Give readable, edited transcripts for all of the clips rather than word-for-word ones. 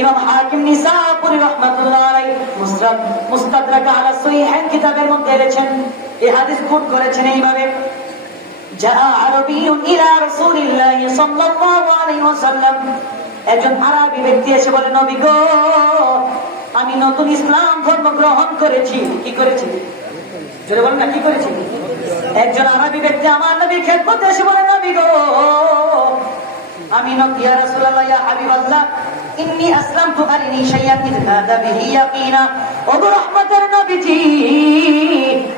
ইমাম হাকিম নিসাপুরি রাহমাতুল্লাহ আলাইহি মুস্তাদরাক আলা সহিহাইন কিতাবের মধ্যে এনেছেন। এই হাদিস কোট করেছেন এইভাবে, জাআ আরবিয়ুন ইলা রাসূলিল্লাহি সাল্লাল্লাহু আলাইহি ওয়াসাল্লাম, একজন আরবি ব্যক্তি এসে বলে, নবী গো, আমি নতুন ইসলাম ধর্ম গ্রহণ করেছি। কি করেছি? জোরে বলেন না, কি করেছি? একজন আরবি ব্যক্তি আমার নবীর খেদমতে এসে বলে, নবী গো, আমি ইয়া রাসূলুল্লাহ ইয়া হাবিবাল্লাহ ইন্নী আসলামতু আরিনি শাইয়ান ইযহাদা বিহি ইয়াকিনা। ও রাহমাতের নবীজি,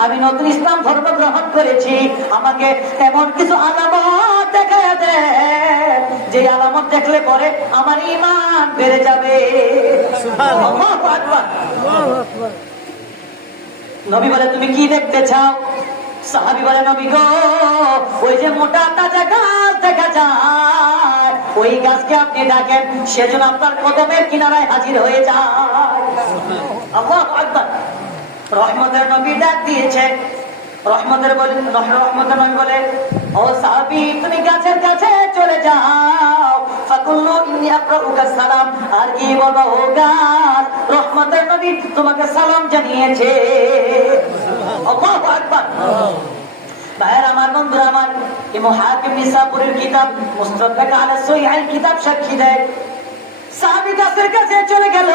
আমি নতুন ইসলাম ধর্ম গ্রহণ করেছি, আমাকে এমন কিছু আলামত দেখায় দেন যে আলামত দেখলে পরে আমার ঈমান বেড়ে যাবে। সুবহানাল্লাহ, আল্লাহু আকবার। নবী বলে, তুমি কি দেখতে চাও? সাহাবী বলে, নবী গো, ওই যে মোটা তাজা গাছ দেখা যায়, ওই গাছকে আপনি ডাকেন, সেজন্য আপনার কদমের কিনারায় হাজির হয়ে যায়। আল্লাহু আকবার। রহমতের নবী ডাক দিয়েছে। রহমতের নবী বলে, ও সাহাবী, তুমি গাছের কাছে চলে যাও, ফাকুল্লু ইন্নী আকরাউকা সালাম। আর কি বলবো, ও গাছ, রহমতের নবী তোমাকে সালাম জানিয়েছে। আল্লাহু আকবার। ভাইয়ের আমার, বন্ধুরা আমার, ইমাম হাকিম নিসাপুরীর কিতাব মুস্তাদরাক আলা সহিহাইন কিতাব সাক্ষী দেয়, সাহাবী গাছের কাছে চলে গেল,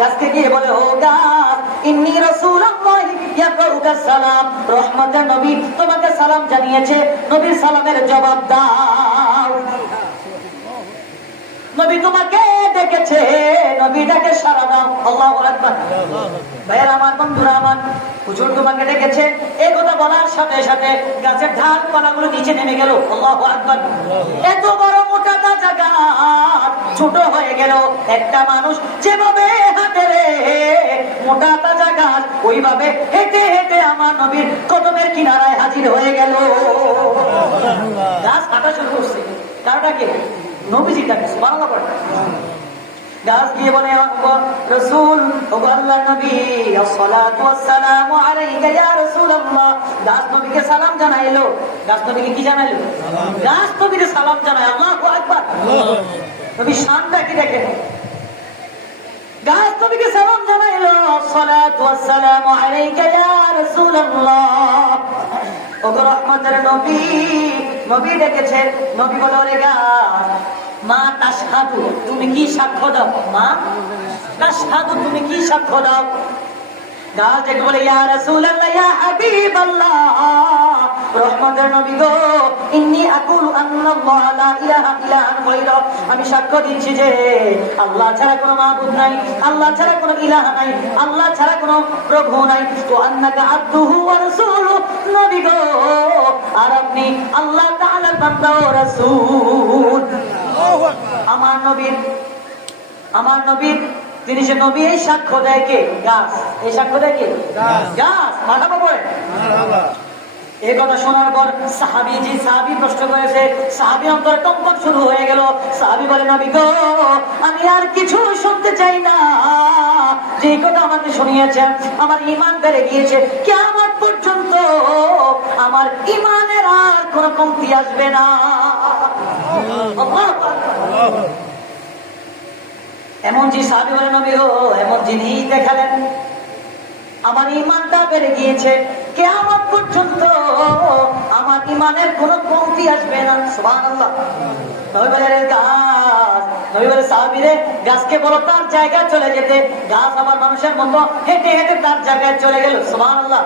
গাছকে গিয়ে বলে, ও গাছ, ইন্নী রাসূলুল্লাহি ইয়াকরাউকা সালাম, রহমতের নবী তোমাকে সালাম জানিয়েছে, নবীর সালামের জবাব দাও। নবী তোমাকে ডেকেছে, নবী ডাকে সাড়া দাও। আল্লাহু আকবার। ভাইয়ের আমার, বন্ধুরা আমার, হুজুর তোমাকে ডেকেছে, এই কথা বলার সাথে সাথে গাছের ঢালপালাগুলো নিচে নেমে গেল। আল্লাহু আকবার। এত বড় মোটা তাজা গাছ ছোট হয়ে গেল। একটা মানুষ যেভাবে হাঁটে রে, মোটা তাজা গাছ ওইভাবে হেঁটে হেঁটে আমার নবীর কদমের কিনারায় হাজির হয়ে গেল। গাছ হাঁটা শুরু করছে, কারণটা কি? নবীজি ডাকে। সুবহানাল্লাহ। গাছ গিয়ে বলে, রাসূল, ও আল্লাহর নবী, আসসালাতু ওয়াসসালামু আলাইকা ইয়া রাসূলুল্লাহ। গাছ নবীকে সালাম জানাইলো। গাছ নবীকে কি জানাইলো? গাছ নবীকে সালাম জানায়। আল্লাহু আকবার। নবী শানটা কি দেখেন। গাছ নবীকে সালাম জানাইলো, আসসালাতু ওয়াসসালামু আলাইকা ইয়া রাসূলুল্লাহ। ও রহমতের নবী, নবী ডেকেছেন। নবী বলে, ওরে গাছ, মা তাশহাদু, তুমি কি সাক্ষ্য দাও? মা তাশহাদু, তুমি কি সাক্ষ্য দাও? গাছ ডেকে বলে, ইয়া রাসূলুল্লাহ ইয়া হাবিবাল্লাহ, রহমতের নবী গো, ইন্নী আকুলু আন্নাল্লাহ লা ইলাহা ইল্লা আনহু, আমি সাক্ষ্য দিচ্ছি যে আল্লাহ ছাড়া কোনো মাবুদ নাই, আল্লাহ ছাড়া কোনো ইলাহ নাই, আল্লাহ ছাড়া কোনো প্রভু নাই, তো আন্নাকা আবদুহু ওয়া রাসূলুহু, নবী গো, আর আপনি আল্লাহ তাআলার বান্দা ও রাসূল। আমার নবীর তিনি যে নবী, এই সাক্ষ্য দেয় কে? গাছ। এই সাক্ষ্য দেয় কে? গাছ। মারহাবা বলে। এই কথা শোনার পর সাহাবী প্রশ্ন করেছে, সাহাবী অন্তরে কম্পন শুরু হয়ে গেল। সাহাবী বলে, নবী গো, আমি আর কিছু শুনতে চাই না, যে কথা আমাকে শুনিয়েছেন আমার ঈমান বেড়ে গিয়েছে, কিয়ামত পর্যন্ত আমার ঈমানের আর কোনো কমতি আসবে না। এমন যে সাহাবী বলে, নবী গো, এমন জিনিস দেখালেন, আমার ঈমানটা বেড়ে গিয়েছে, কিয়ামত পর্যন্ত আমার ঈমানের কোনো কমতি আসবে না। সুবহানাল্লাহ। নবী বলে, গাছ, নবী বলে, সাহাবীরে, গাছকে বলো তার জায়গায় চলে যেতে। গাছ আমার মানুষের মতো হেঁটে হেঁটে তার জায়গায় চলে গেল। সুবহানাল্লাহ।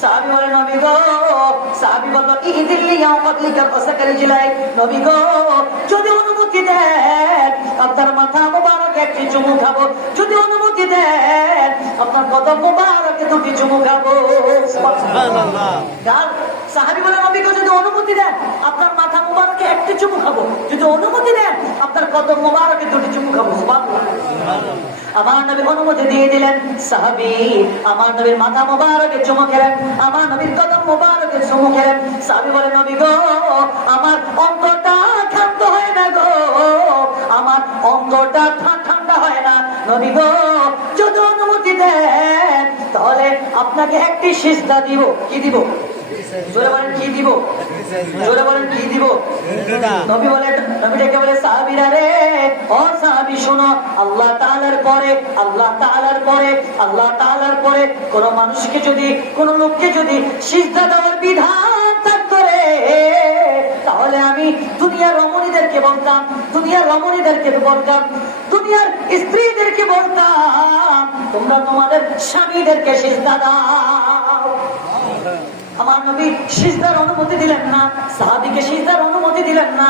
সাহাবী বলে, নবী গো, সাহাবী বলল, ইহদিল্লি ইয়াওমাতিকা ফাসাকারি জিলাই, নবী গো, যদি অনুমতি দেন আপনার মাথা মোবারক একটি চুমু খাবো, যদি অনুমতি দেন আপনার কদম মোবারকে দুটি চুমু খাবো। সুবহানাল্লাহ। সাহাবী বলে, নবী গো, যদি অনুমতি দেন আপনার মাথা মোবারকে একটি চুমু খাবো, যদি অনুমতি দেন আপনার কদম মোবারকে দুটি চুমু খাবো। সুবহানাল্লাহ। আমার নবী অনুমতি দিয়ে দিলেন। সাহাবী আমার নবীর মাথা মোবারকে চুমু খেলেন, আমার নবীর কদম মোবারকে চুমু খেলেন। সাহাবী বলে, নবী গো, আমার অন্তরটা ক্ষান্ত হয় না গো, আমার অন্তরটা ঠান্ডা হয় না। নবী গো, যদি অনুমতি দেন তাহলে আপনাকে একটি সিজদা দিব। কি দিব? জোরে বলেন, কি দিব? জোরে বলেন, কি দিব? নবী বলে, নবী ডেকে বলে, সাহাবীরা রে, ও সাহাবী শোনো, আল্লাহ তাআলার পরে কোন মানুষকে যদি, কোন লোককে যদি সিজদা দেওয়ার বিধান থাকতো রে, তাহলে আমি দুনিয়ার রমণীদেরকে বলতাম, দুনিয়ার স্ত্রীদেরকে বলতাম, তোমরা তোমাদের স্বামীদেরকে সিজদা দাও। আমার নবী সিজদার অনুমতি দিলেন না, সাহাবীকে সিজদার অনুমতি দিলেন না।